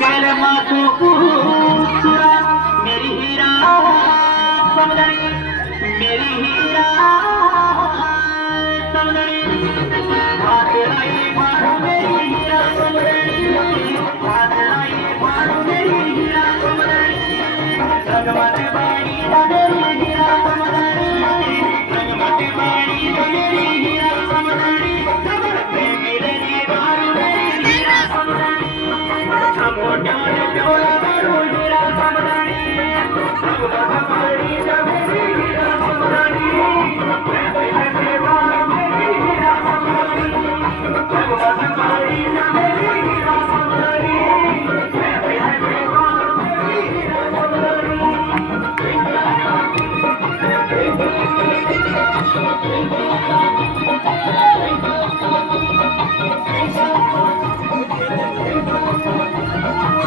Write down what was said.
गरमा तू पूछा मेरी हीरा समझी मेरी हीरा समझी भागलाई मारू मेरी हीरा समझी भागलाई मारू मेरी हीरा समझी रंगमत बाणी मेरी हीरा समझी रंगमत बाणी मेरी हीरा समझी मेरे मारू मेरी हीरा समझी मोठ्या